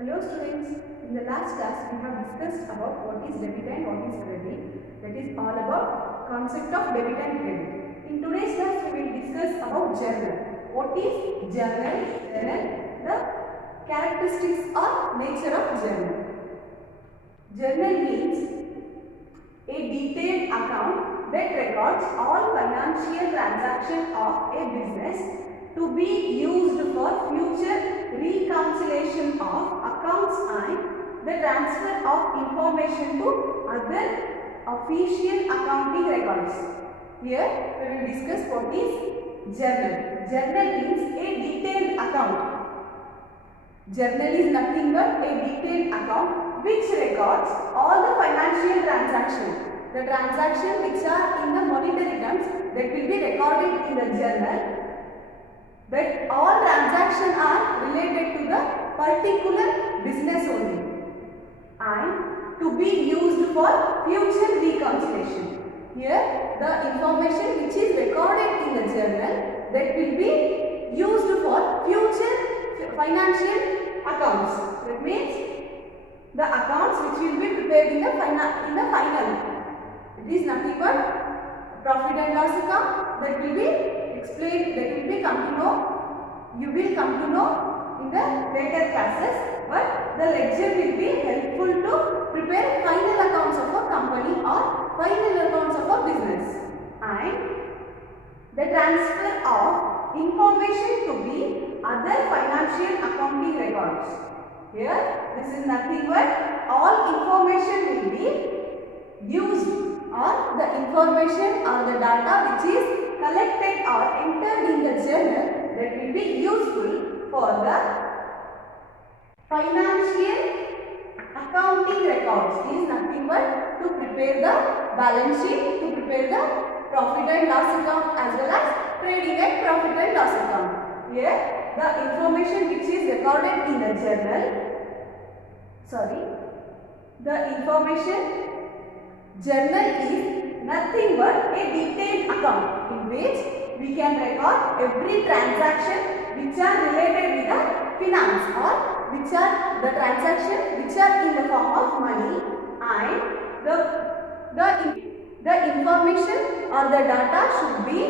Hello students, in the last class we have discussed about what is debit and what is credit. That is all about concept of debit and credit. In today's class we will discuss about journal. What is journal? The characteristics or nature of journal. Journal means a detailed account that records all financial transactions of a business to be used for future reconciliation of accounts and the transfer of information to other official accounting records. Here we will discuss what is journal. Journal means a detailed account. Journal is nothing but a detailed account which records all the financial transactions. The transactions which are in the monetary terms that will be recorded in the journal. But all transactions are related to the particular business only and to be used for future reconciliation. Here the information which is recorded in the journal that will be used for future financial accounts. That means the accounts which will be prepared in the final. It is nothing but profit and loss account that will be explained, that will be come to know, you will come to know in the later classes, but the ledger will be helpful to prepare final accounts of a company or final accounts of a business and the transfer of information to the other financial accounting records. Here this is nothing but all information will be used or the information or the data which is collected or entered in the journal that will be useful for the financial accounting records. It is nothing but to prepare the balance sheet, to prepare the profit and loss account as well as trading and profit and loss account. Here the information which is recorded in the journal, journal is nothing but a detailed account in which we can record every transaction which are related with the finance or which are the transactions which are in the form of money and the information or the data should be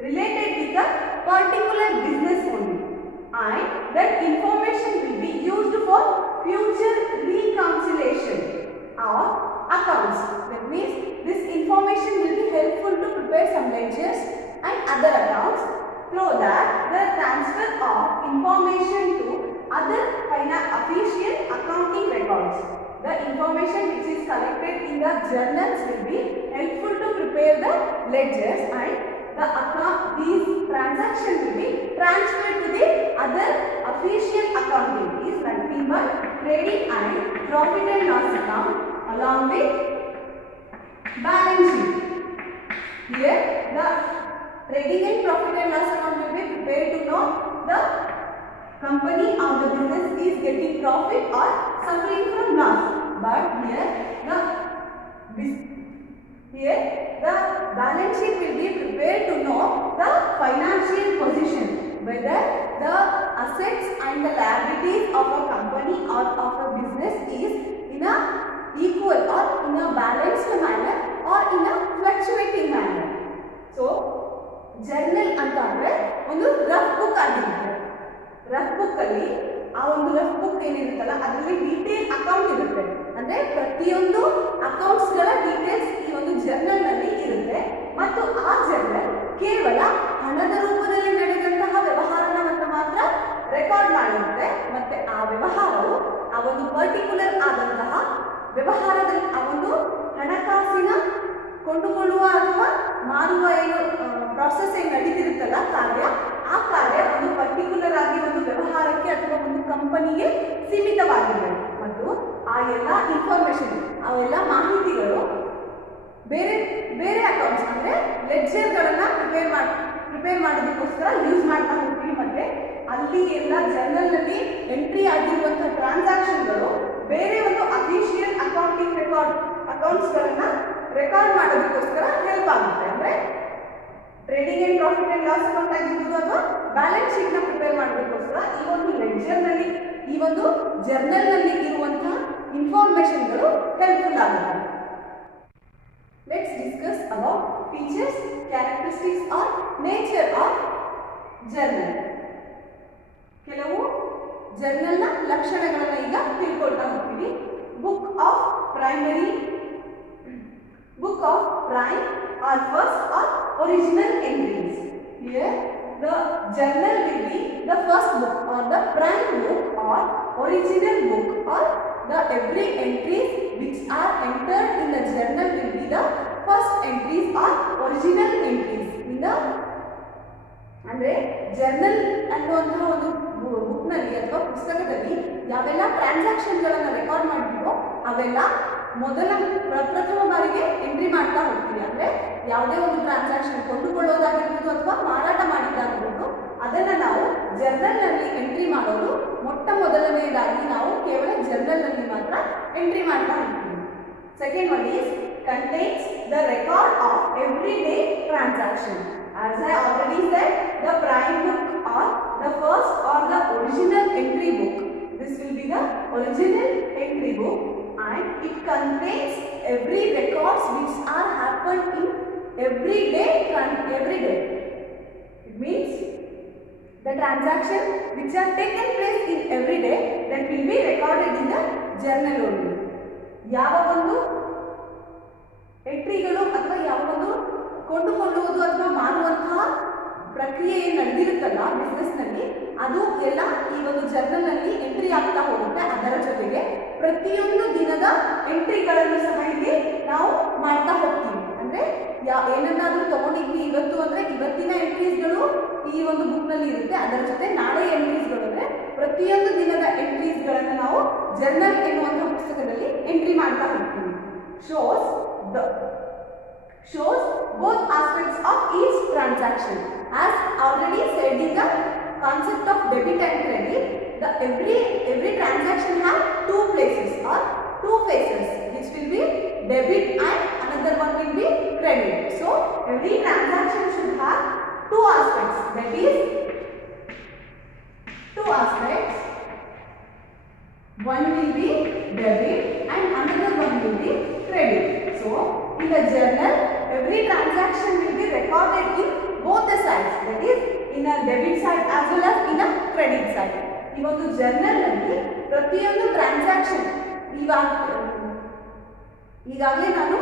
related with the particular business only and that information will be used for future reconciliation of accounts. That means this information will be helpful to prepare some ledgers and other accounts through that the transfer of information to other official accounting records. The information which is collected in the journals will be helpful to prepare the ledgers and these transactions will be transferred to the other official accounting. It is nothing but trading and profit and loss account along with balance sheet. Here the trading and profit and loss account will be prepared to know the company or the business is getting profit or suffering from loss. But here the balance sheet will be prepared to know the financial position, whether the assets and the liabilities of a company or of a business is in a equal or in a balanced manner or in a fluctuating manner. So journal ಅಂತಂದ್ರೆ ಒಂದು rough book ಆಗಿರುತ್ತೆ. Rough book ಅಲ್ಲಿ ಆ ಒಂದು rough book ಏನಿರುತ್ತಲ್ಲ ಅದರಲ್ಲಿ detail account ಇರುತ್ತೆ. ಅಂದ್ರೆ ಪ್ರತಿಯೊಂದು ಅಕೌಂಟ್ಸ್ ಗಳ ಡೀಟೇಲ್ಸ್ ಈ ಒಂದು ಜರ್ನಲ್ ನಲ್ಲಿ ಇರುತ್ತೆ ಮತ್ತು ಆ ಜರ್ನಲ್ ಕೇವಲ ಹಣದ ರೂಪದಲ್ಲಿ ನಡೆದಂತಹ ವ್ಯವಹಾರವನ್ನು ಮಾತ್ರ ರೆಕಾರ್ಡ್ ಮಾಡಿರುತ್ತೆ. ಮತ್ತೆ ಆ ವ್ಯವಹಾರವು ಆ ಒಂದು ಪರ್ಟಿಕ್ಯುಲರ್ ಆದಂತಹ ವ್ಯವಹಾರದಲ್ಲಿ ಆ ಒಂದು ಹಣಕಾಸಿನ ಕೊಂಡುಕೊಳ್ಳುವ ಅಥವಾ ಮಾರುವ ಏನು ಪ್ರಾಸೆಸ್ ಏನು ನಡೀತಿರುತ್ತಲ್ಲ ಆ ಕಾರ್ಯ ಒಂದು ಪರ್ಟಿಕ್ಯುಲರ್ ಆಗಿ ಒಂದು ವ್ಯವಹಾರಕ್ಕೆ ಅಥವಾ ಒಂದು ಕಂಪನಿಗೆ ಸೀಮಿತವಾಗಿರಬೇಕು ಮತ್ತು ಆ ಎಲ್ಲ ಇನ್ಫಾರ್ಮೇಶನ್ ಆ ಎಲ್ಲ ಮಾಹಿತಿಗಳು ಬೇರೆ ಬೇರೆ ಅಕೌಂಟ್ಸ್ ಅಂದರೆ ಲೆಡ್ಜರ್ಗಳನ್ನು ಪ್ರಿಪೇರ್ ಮಾಡೋದಕ್ಕೋಸ್ಕರ ಯೂಸ್ ಮಾಡ್ತಾ ಹೋಗ್ತೀವಿ. ಮತ್ತೆ ಅಲ್ಲಿ ಎಲ್ಲ ಜರ್ನಲ್ನಲ್ಲಿ ಎಂಟ್ರಿ ಆಗಿರುವಂತಹ ಟ್ರಾನ್ಸಾಕ್ಷನ್ಗಳು ಬೇರೆ ಒಂದು ಅಫಿಷಿಯಲ್ ಅಕೌಂಟಿಂಗ್ ಅಕೌಂಟ್ಸ್ಗಳನ್ನು ರೆಕಾರ್ಡ್ ಮಾಡೋದಕ್ಕೋಸ್ಕರ ಹೆಲ್ಪ್ ಆಗುತ್ತೆ. ಅಂದರೆ trading and profit and loss account ಆಗಿರ್ಬೋದು ಅಥವಾ ಬ್ಯಾಲೆನ್ಸ್ ಶೀಟ್ನ ಪ್ರಿಪೇರ್ ಮಾಡೋದಕ್ಕೋಸ್ಕರ ಈ ಒಂದು ಲೆಡ್ಜರ್ನಲ್ಲಿ ಈ ಈ ಒಂದು ಜರ್ನಲ್ ನಲ್ಲಿ ಇರುವಂತಹ ಇನ್ಫಾರ್ಮೇಶನ್ಗಳು ಹೆಲ್ಪ್ಫುಲ್ ಆಗುತ್ತೆ. Let's discuss about features, characteristics or nature of journal. ಕೆಲವು ಜರ್ನಲ್ನ ಲಕ್ಷಣಗಳನ್ನು ಈಗ ತಿಳ್ಕೊಳ್ತಾ ಹೋಗ್ತೀವಿ. Book of prime or first or original entries. Here the journal will be the first book or the prime book or original book, or the every entries which are entered in the journal will be the first entries or original entries in the ಅಂದ್ರೆ journal ಅನ್ನುವಂತಹ ಒಂದು book ನಲ್ಲಿ ಅಥವಾ ಪುಸ್ತಕದಲ್ಲಿ ಯಾವೆಲ್ಲ transaction ಗಳನ್ನ record ಮಾಡಿದ್ವೋ ಅವೆಲ್ಲ ಪ್ರಥಮ ಬಾರಿಗೆ ಎಂಟ್ರಿ ಮಾಡ್ತಾ ಹೋಗ್ತೀವಿ. ಅಂದ್ರೆ ಯಾವುದೇ ಒಂದು ಟ್ರಾನ್ಸಾಕ್ಷನ್ ಕೊಂಡುಕೊಳ್ಳೋದಾಗಿರ್ಬೋದು ಅಥವಾ ಮಾರಾಟ ಮಾಡಿದ್ದಾಗಿರ್ಬೋದು ಅದನ್ನ ನಾವು ಜರ್ನಲ್ ನಲ್ಲಿ ಎಂಟ್ರಿ ಮಾಡೋದು ಮೊದಲನೆಯದಾಗಿ ನಾವು ಕೇವಲ ಜರ್ನಲ್ ನಲ್ಲಿ ಮಾತ್ರ ಎಂಟ್ರಿ ಮಾಡ್ತಾ ಹೋಗ್ತೀವಿ. Second one is contains the record of everyday transaction. As I already said, the prime book or the first or the original entry book. This will be the original entry book, and it contains every records which are happened in every day. It means the transaction which are taken place in every day that will be recorded in the journal only. ಯಾವ ಒಂದು ಎಂಟ್ರಿಗಳು ಅಥವಾ ಯಾವ ಒಂದು ಕೊಂಡುಕೊಳ್ಳುವುದು ಅಥವಾ ಮಾರುವಂತಹ ಪ್ರಕ್ರಿಯೆ ಏನು ನಡೆದಿರುತ್ತಲ್ಲ business ನಲ್ಲಿ, ಅದು ಎಲ್ಲ ಈ ಒಂದು ಜರ್ನಲ್ ನಲ್ಲಿ ಎಂಟ್ರಿ ಆಗ್ತಾ ಹೋಗುತ್ತೆ. ಅದರ ಜೊತೆಗೆ ಪ್ರತಿಯೊಂದು ದಿನದ ಎಂಟ್ರಿಗಳನ್ನು ಸಹ ಇಲ್ಲಿ ನಾವು ಮಾಡ್ತಾ ಹೋಗ್ತೀವಿ. ಅಂದ್ರೆ ಏನನ್ನಾದ್ರೂ ತಗೊಂಡಿದ್ವಿ ಇವತ್ತು ಅಂದ್ರೆ ಇವತ್ತಿನ ಎಂಟ್ರೀಸ್ಗಳು ಈ ಒಂದು ಬುಕ್ ನಲ್ಲಿ ಇರುತ್ತೆ. ಅದರ ಜೊತೆ ನಾಳೆ ಎಂಟ್ರೀಸ್ಗಳು ಅಂದ್ರೆ ಪ್ರತಿಯೊಂದು ದಿನದ ಎಂಟ್ರೀಸ್ಗಳನ್ನು ನಾವು ಜರ್ನಲ್ ಎನ್ನುವಂತಹ ಪುಸ್ತಕದಲ್ಲಿ ಎಂಟ್ರಿ ಮಾಡ್ತಾ ಹೋಗ್ತೀವಿ. shows both aspects of each transaction. As already said in the concept of debit and credit, the every transaction have two places or two phases, which will be debit and another one will be credit. So every transaction should have two aspects, that is two aspects. One will be debit and another one will be credit. So in the journal every transaction will be recorded in both the sides, that is in a debit side as well as in a credit side. ಈ ಒಂದು journal ನಲ್ಲಿ ಪ್ರತಿಯೊಂದು transaction ಈಗಾಗಲೇ ನಾನು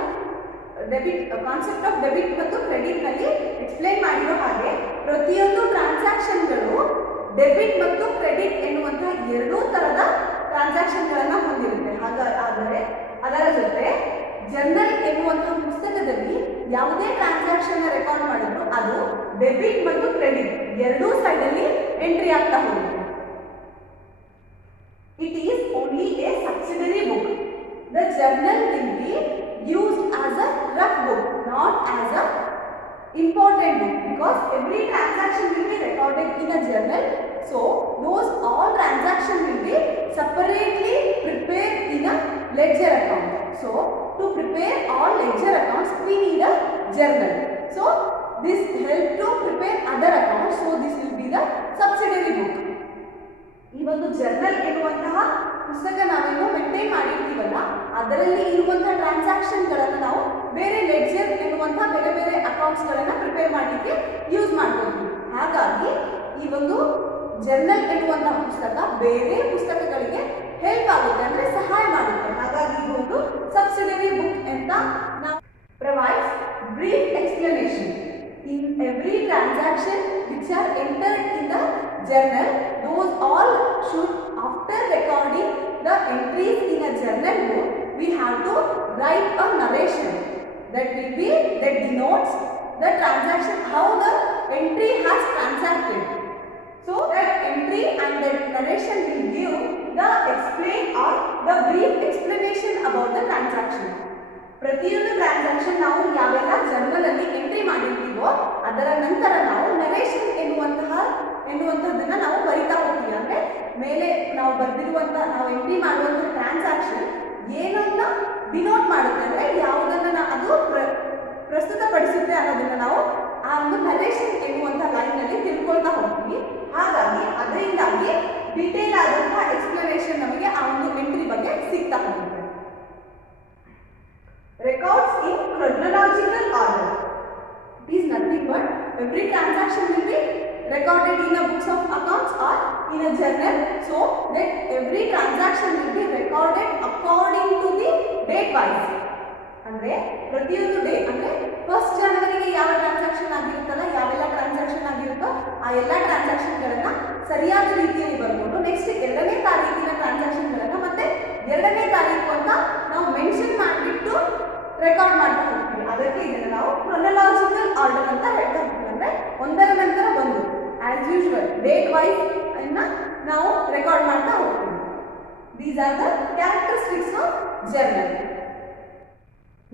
concept of debit ಮತ್ತು credit ನಲ್ಲಿ explain ಮಾಡಿರೋ ಹಾಗೆ ಪ್ರತಿಯೊಂದು ಟ್ರಾನ್ಸಾಕ್ಷನ್ಗಳು ಡೆಬಿಟ್ ಮತ್ತು ಕ್ರೆಡಿಟ್ ಎನ್ನುವಂತಹ ಎರಡೂ ತರದ ಟ್ರಾನ್ಸಾಕ್ಷನ್ ಗಳನ್ನ ಹೊಂದಿರುತ್ತೆ. ಆದರೆ ಅದರ ಜೊತೆ ಜರ್ನಲ್ ಎನ್ನುವಂತಹ ಪುಸ್ತಕದಲ್ಲಿ ಯಾವುದೇ ಟ್ರಾನ್ಸಾಕ್ಷನ್ ರೆಕಾರ್ಡ್ ಮಾಡಿದ್ರು ಅದು ಡೆಬಿಟ್ ಮತ್ತು ಕ್ರೆಡಿಟ್ ಎರಡೂ ಸೈಡ್ ಅಲ್ಲಿ ಎಂಟ್ರಿ ಆಗ್ತಾ ಹೋಗುತ್ತೆ. It is only a subsidiary book. The journal will be used as a rough book, not as a important book, because every transaction will be recorded in a journal. So those all transactions will be separately prepared in a ledger account. So to prepare all ledger accounts we need a journal. So this help to prepare other accounts. So this will be the subsidiary book. ಈ ಒಂದು journal ಎನ್ನುವಂತಹ ಪುಸ್ತಕ ನಾವೇನು maintain ಮಾಡಿರ್ತೀವಲ್ಲ ಅದರಲ್ಲಿ ಇರುವಂತಹ transaction ಗಳನ್ನು ನಾವು ಬೇರೆ ಲೆಡ್ಜರ್ ಎನ್ನುವಂತಹ ಬೇರೆ ಬೇರೆ ಅಕೌಂಟ್ಸ್ ಗಳನ್ನ ಪ್ರಿಪೇರ್ ಮಾಡಲಿಕ್ಕೆ ಯೂಸ್ ಮಾಡ್ತೀವಿ. ಹಾಗಾಗಿ ಈ ಒಂದು ಜರ್ನಲ್ ಎನ್ನುವಂತಹ ಪುಸ್ತಕ ಬೇರೆ ಪುಸ್ತಕಗಳಿಗೆ ಹೆಲ್ಪ್ ಆಗುತ್ತೆ, ಅಂದ್ರೆ ಸಹಾಯ ಮಾಡುತ್ತೆ. ಹಾಗಾಗಿ ಇದು ಒಂದು ಸಬ್ಸಿಡರಿ ಬುಕ್ ಅಂತ ನಾವು provides brief explanation in every transaction which are entered in the journal. Those all should, after recording the entries in a journal book, we have to write a narration that denotes the transaction, how the entry has transacted. So that entry and that narration will give the explain or the brief explanation about the transaction. ಪ್ರತಿಯೊಂದು transaction ನಾವು ಯಾವೆಲ್ಲ journal ಅಲ್ಲಿ entry ಮಾಡಿರ್ತೀವೋ ಅದರ ನಂತರ ನಾವು narration ಎನ್ನುವಂತಹದನ್ನ ನಾವು ಬರಿತಾ ಹೋಗ್ತೀವಿ. ಅಂದ್ರೆ ಮೇಲೆ ನಾವು ಬರೆದಿರುವಂತಹ ನಾವು ಎಂಟ್ರಿ ಮಾಡುವಂತಹ ಟ್ರಾನ್ಸಾಕ್ಷನ್ ಏನನ್ನ ಡಿನೋಟ್ ಮಾಡುತ್ತೆ, ಅಂದ್ರೆ ಯಾವುದನ್ನ ಅದು ಪ್ರಸ್ತುತಪಡಿಸುತ್ತೆ ಅನ್ನೋದನ್ನ ನಾವು ಆ ಒಂದು ನರೇಷನ್ ಎನ್ನುವಂತಹ ಲೈನ್ ನಲ್ಲಿ ತಿಳ್ಕೊಳ್ತಾ ಹೋಗ್ತೀವಿ. ಹಾಗಾಗಿ ಅದರಿಂದಾಗಿ ಡೀಟೇಲ್ ಆದಂತಹ ಎಕ್ಸ್ಪ್ಲನೇಷನ್ ನಮಗೆ ಆ ಒಂದು ಎಂಟ್ರಿ ಬಗ್ಗೆ ಸಿಗ್ತಾ ಹೋಗುತ್ತೆ. Records in chronological order. It is nothing but every transaction will be recorded in the books of accounts or in a journal, so that every transaction will be recorded according to the date wise. ಅಂದ್ರೆ ಪ್ರತಿಯೊಂದು day ಅಂದ್ರೆ 1st ಜನವರಿಗೆ ಯಾವ transaction ಆಗಿರುತ್ತಲ್ಲ, ಯಾವೆಲ್ಲ transaction ಆಗಿರುತ್ತೋ ಆ ಎಲ್ಲ ಟ್ರಾನ್ಸಾಕ್ಷನ್ಗಳನ್ನ ಸರಿಯಾದ ರೀತಿಯಲ್ಲಿ ಬರ್ಬೋದು. ನೆಕ್ಸ್ಟ್ 2ನೇ ತಾರೀಕಿನ ಟ್ರಾನ್ಸಾಕ್ಷನ್ಗಳನ್ನ ಮತ್ತೆ 2ನೇ ತಾರೀಕು ಅಂತ ನಾವು ಮೆನ್ಷನ್ ಮಾಡಿಬಿಟ್ಟು ರೆಕಾರ್ಡ್ ಮಾಡ್ತಾ ಹೋಗ್ತೀವಿ. ಅದಕ್ಕೆ ಇದನ್ನು ನಾವು ಕ್ರೊನಾಲಜಿಕಲ್ ಆರ್ಡರ್ ಅಂತ ಹೇಳ್ತಾ ಹೋಗ್ತೀವಿ. ಅಂದ್ರೆ ಒಂದರ ನಂತರ ಒಂದು ಆಸ್ ಯೂಶುವಲ್ ಡೇಟ್ ವೈಸ್ ಅನ್ನ ನಾವು ರೆಕಾರ್ಡ್ ಮಾಡ್ತಾ ಹೋಗ್ತೀವಿ. These are the characteristics of journal.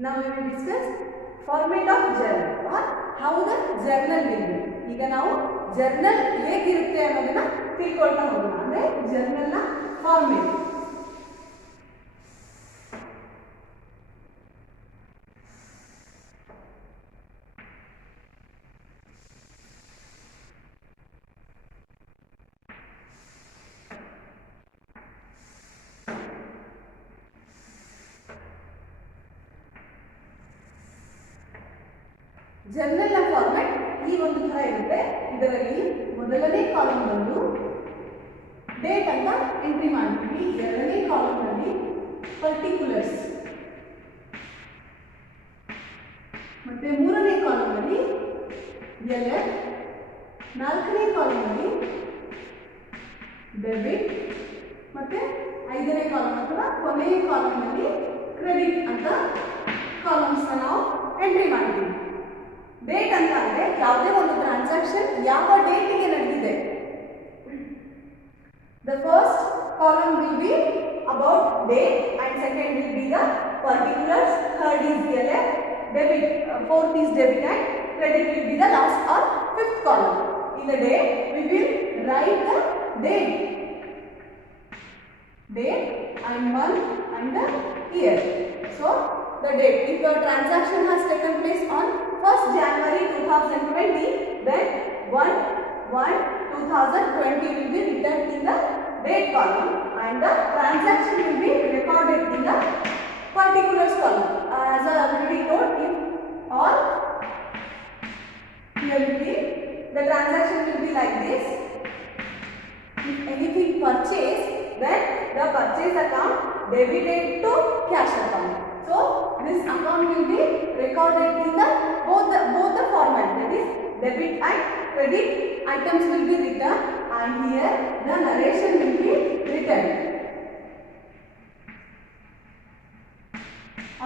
Now we will discuss format of journal or how the journal will be. ಈಗ ನಾವು ಜರ್ನಲ್ ಹೇಗಿರುತ್ತೆ ಅನ್ನೋದನ್ನ ತಿಳ್ಕೊಳ್ತಾ ಹೋಗೋಣ. ಅಂದ್ರೆ ಜರ್ನಲ್ ನ ಫಾರ್ಮೇಟ್. ಜರ್ನಲ್ ನ ಫಾರ್ಮ್ಯಾಟ್ ಈ ಒಂದು ತರ ಇರುತ್ತೆ. ಇದರಲ್ಲಿ ಮೊದಲನೇ ಕಾಲಮ್ ಬಂದು ಡೇಟ್ ಅಂತ ಎಂಟ್ರಿ ಮಾಡ್ತೀವಿ. 2ನೇ ಕಾಲಮ್ ನಲ್ಲಿ ಪರ್ಟಿಕ್ಯುಲರ್ಸ್, ಮತ್ತೆ 3ನೇ ಕಾಲಮ್ ನಲ್ಲಿ LF, 4ನೇ ಕಾಲಮ್ ನಲ್ಲಿ ಡೆಬಿಟ್, ಮತ್ತೆ 5ನೇ ಕಾಲಮ್ ಅಥವಾ ಕೊನೆಯ ಕಾಲಮ್ ನಲ್ಲಿ ಕ್ರೆಡಿಟ್ ಅಂತ ಕಾಲಮ್ಸ್ ನಾವು ಎಂಟ್ರಿ ಮಾಡ್ತೀವಿ. ಡೇಟ್ ಅಂತ ಅಂದ್ರೆ ಯಾವುದೇ ಒಂದು ಟ್ರಾನ್ಸಾಕ್ಷನ್ ಯಾವ ಡೇಟಿಗೆ ನಡೆದಿದೆ. The first column will be about date and second will be the particulars, third is LF, debit, fourth is debit and credit will be the last or 5th column. In the date we will write the date and month and the year. So the date, if your transaction has taken place on 1st January 2020, then 1/1/2020 will be written in the date column and the transaction will be recorded in the particulars column. As I already told, if all here will be the transaction will be like this. If anything purchased, then the purchase account debited to cash account. So this account will be recorded in the both the format, that is debit and credit items will be written and here the narration will be written.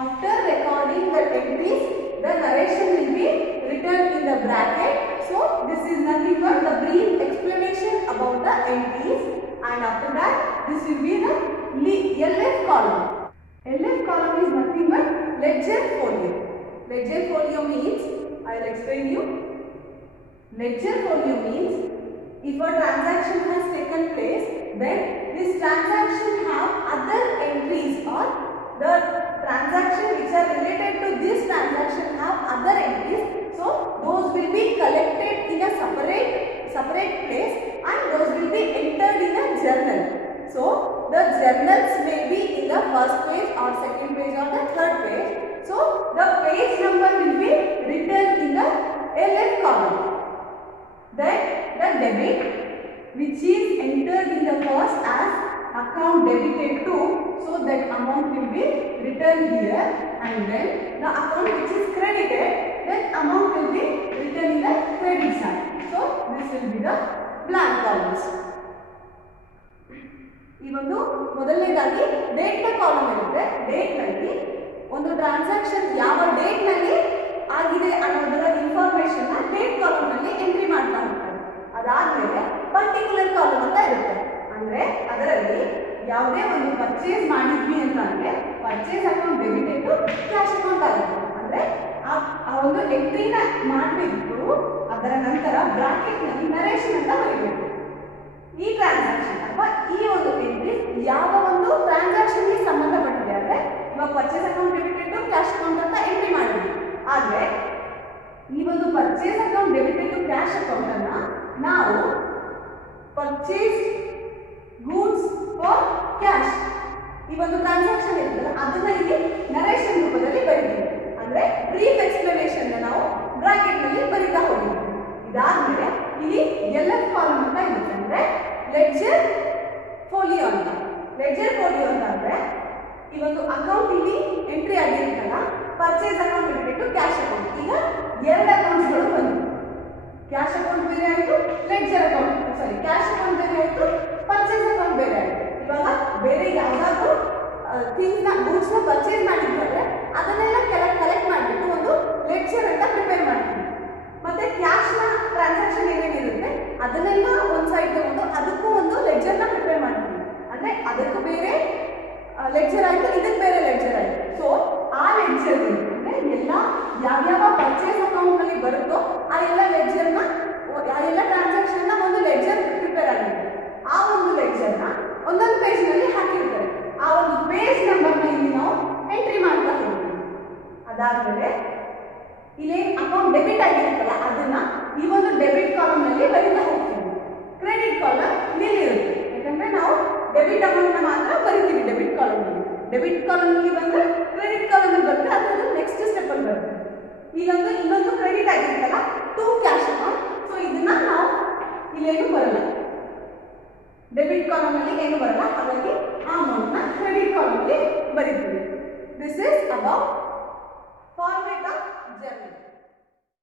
After recording the entries, the narration will be written in the bracket. So this is nothing but the brief explanation about the entries, and after that this will be the LF column. LF column is nothing but ledger folio. Ledger folio means, I will explain you. Ledger folio means if a transaction has taken place, then this transaction have other entries, or the transaction which are related to this transaction have other entries. So those will be collected in a separate place and those will be entered in a journal. So the journals may be in the first page or second page or the third page. So the page number will be written in the LF column. Then the debit, which is entered in the first as account debited to, so that amount will be written here, and then the account which is credited, that amount will be written in the credit side. So this will be the blank columns. ಈ ಒಂದು ಮೊದಲನೇದಾಗಿ date ನ column ಇರುತ್ತೆ. Date ನಲ್ಲಿ ಒಂದು transaction ಯಾವ date ನಲ್ಲಿ ಆಗಿದೆ ಅನ್ನೋದರ ಇನ್ಫಾರ್ಮೇಶನ್ ನ ಡೇಟ್ ಕಾಲಮ್ ನಲ್ಲಿ ಎಂಟ್ರಿ ಮಾಡ್ತಾ ಹೋಗ್ತಾರೆ. ಅದಾದ್ಮೇಲೆ ಪರ್ಟಿಕ್ಯುಲರ್ ಕಾಲಮ್ ಅಂತ ಇರುತ್ತೆ. ಅಂದ್ರೆ ಅದರಲ್ಲಿ ಯಾವುದೇ ಒಂದು ಪರ್ಚೇಸ್ ಮಾಡಿದ್ವಿ ಅಂತ ಅಂದ್ರೆ purchase account debited to cash account ಆಗುತ್ತೆ. ಅಂದ್ರೆ ಆ ಒಂದು ಎಂಟ್ರಿನ ಮಾಡಬೇಕು, ಅದರ ನಂತರ ಬ್ರಾಕೆಟ್ ನಲ್ಲಿ ನರೇಷನ್ ಅಂತ ಬರೀಬೇಕು. ಈ ಟ್ರಾನ್ಸಾಕ್ಷನ್ ಅಥವಾ ಈ ಒಂದು ಎಂಟ್ರಿ ಯಾವ ಒಂದು ಟ್ರಾನ್ಸಾಕ್ಷನ್ ಗೆ ಸಂಬಂಧಪಟ್ಟಿದೆ ಅಂದ್ರೆ ಇವಾಗ purchase account debited to cash account ಅಂತ ಎಂಟ್ರಿ ಮಾಡಿದ್ವಿ. ಆದ್ರೆ ಈ ಒಂದು purchase account debited to cash account ಅನ್ನ ನಾವು ಪರ್ಚೇಸ್ ಗೂಡ್ಸ್ ಫಾರ್ ಈ ಒಂದು ಟ್ರಾನ್ಸಾಕ್ಷನ್ ಇರುತ್ತಲ್ಲ ಅದನ್ನ ಇಲ್ಲಿ ನರೇಷನ್ ರೂಪದಲ್ಲಿ ಬರೀತೀವಿ. ಅಂದ್ರೆ ಬ್ರೀಫ್ ಎಕ್ಸ್ಪ್ಲನೇಷನ್ ನಾವು ಬ್ರಾಕೆಟ್ ನಲ್ಲಿ ಬರೀತಾ ಹೋಗ್ತೀವಿ. ಇದಾದ್ಮೇಲೆ ಇಲ್ಲಿ LF ಕಾಲಮ್ ಅಂತ ಇರುತ್ತೆ. ಅಂದ್ರೆ ಲೆಡ್ಜರ್ ಫೋಲಿಯೋ ಅಂತ. ಲೆಡ್ಜರ್ ಫೋಲಿಯೋ ಅಂತ ಅಂದ್ರೆ ಈ ಒಂದು ಅಕೌಂಟ್ ಇಲ್ಲಿ ಎಂಟ್ರಿ ಆಗಿರುತ್ತಲ್ಲ, ಪರ್ಚೇಸ್ ಅಕೌಂಟ್ ಬಿಟ್ಬಿಟ್ಟು ಕ್ಯಾಶ್ ಅಕೌಂಟ್. ಈಗ ಎರಡು ಅಕೌಂಟ್ಸ್ಗಳು ಬಂದು ಕ್ಯಾಶ್ ಅಕೌಂಟ್ ಬೇರೆ ಆಯಿತು, ಲೆಡ್ಜರ್ ಅಕೌಂಟ್ ಸಾರಿ ಕ್ಯಾಶ್ ಅಕೌಂಟ್ ಬೇರೆ ಆಯಿತು, ಪರ್ಚೇಸ್ ಅಕೌಂಟ್ ಬೇರೆ ಆಯಿತು. ಇವಾಗ ಬೇರೆ ಯಾವುದಾದ್ರೂ ಥಿಂಗ್ಸ್ನ ಗೂಡ್ಸ್ನ ಪರ್ಚೇಸ್ ಮಾಡಿದ್ರೆ ಅದನ್ನೆಲ್ಲ ಕಲೆಕ್ಟ್ ಮಾಡಿಬಿಟ್ಟು ಒಂದು ಲೆಡ್ಜರ್ ಅಂತ ಪ್ರಿಪೇರ್ ಮಾಡ್ತೀವಿ. ಮತ್ತೆ ಕ್ಯಾಶ್ನ ಟ್ರಾನ್ಸಾಕ್ಷನ್ ಏನೇನಿರುತ್ತೆ ಅದನ್ನೆಲ್ಲ ಒಂದು ಸೈಡ್ ತಗೊಂಡು ಅದಕ್ಕೂ ಒಂದು ಲೆಡ್ಜರ್ನ ಪ್ರಿಪೇರ್ ಮಾಡ್ತೀವಿ. ಅಂದರೆ ಅದಕ್ಕೂ ಬೇರೆ ಲೆಡ್ಜರ್ ಆಯಿತು, ಇದಕ್ಕೆ ಬೇರೆ ಲೆಡ್ಜರ್ ಆಯಿತು. ಸೊ ಆ ಲೆಡ್ಜರ್ ಅಂದರೆ ಎಲ್ಲ ಯಾವ್ಯಾವ ಪರ್ಚೇಸ್ ಅಕೌಂಟ್ನಲ್ಲಿ ಬರುತ್ತೋ ಆ ಎಲ್ಲ ಲೆಡ್ಜರ್ನ ಆ ಎಲ್ಲ ಟ್ರಾನ್ಸಾಕ್ಷನ್ನ ಒಂದು ಲೆಡ್ಜರ್ ಪ್ರಿಪೇರ್ ಆಗಿದೆ. ಆ ಒಂದು ಲೆಡ್ಜರ್ನ ಒಂದೊಂದು ಪೇಜ್ನಲ್ಲಿ ಹಾಕಿರ್ತಾರೆ. ಆ ಒಂದು ಪೇಜ್ ನಂಬರ್ನ ಇಲ್ಲಿ ನಾವು ಎಂಟ್ರಿ ಮಾಡ್ತಾ ಹೋಗ್ತೀವಿ. ಅದಾದ್ಮೇಲೆ ಇಲ್ಲಿ ಅಕೌಂಟ್ ಡೆಬಿಟ್ ಆಗಿರುತ್ತಲ್ಲ ಅದನ್ನ ಈ ಒಂದು ಡೆಬಿಟ್ ಕಾಲಮ್ನಲ್ಲಿ ಬರೀತಾ ಹೋಗ್ತೀವಿ. ಕ್ರೆಡಿಟ್ ಕಾಲಮ್ ನಿಲ್ಲಿರುತ್ತೆ, ಯಾಕಂದ್ರೆ ನಾವು ಡೆಬಿಟ್ ಅಮೌಂಟ್ನ ಮಾತ್ರ ಬರೀತೀವಿ ಡೆಬಿಟ್ ಕಾಲಮ್ನಲ್ಲಿ. ಡೆಬಿಟ್ ಕಾಲಮ್ನಲ್ಲಿ ಬಂದ್ರೆ ಕ್ರೆಡಿಟ್ ಕಾಲಮ್ನಲ್ಲಿ ಬಂದ್ರೆ ಅದು ನೆಕ್ಸ್ಟ್ ಸ್ಟೆಪ್ ಅಲ್ಲಿ ಬರುತ್ತೆ. ಇಲ್ಲೊಂದು ಇನ್ನೊಂದು ಕ್ರೆಡಿಟ್ ಆಗಿರುತ್ತಲ್ಲ ಟು ಕ್ಯಾಶ್ ಅಕೌಂಟ್. ಸೊ ಇದನ್ನ ನಾವು ಇಲ್ಲೇನು ಬರಲ್ಲ, ಡೆಬಿಟ್ ಕಾಲಮ್ನಲ್ಲಿ ಏನು ಬರಲ್ಲ, ಹಾಗಾಗಿ ಆ ಅಮೌಂಟ್ನ ಕ್ರೆಡಿಟ್ ಕಾಲಮ್ನಲ್ಲಿ ಬರೀತೀವಿ. This is about format of journal.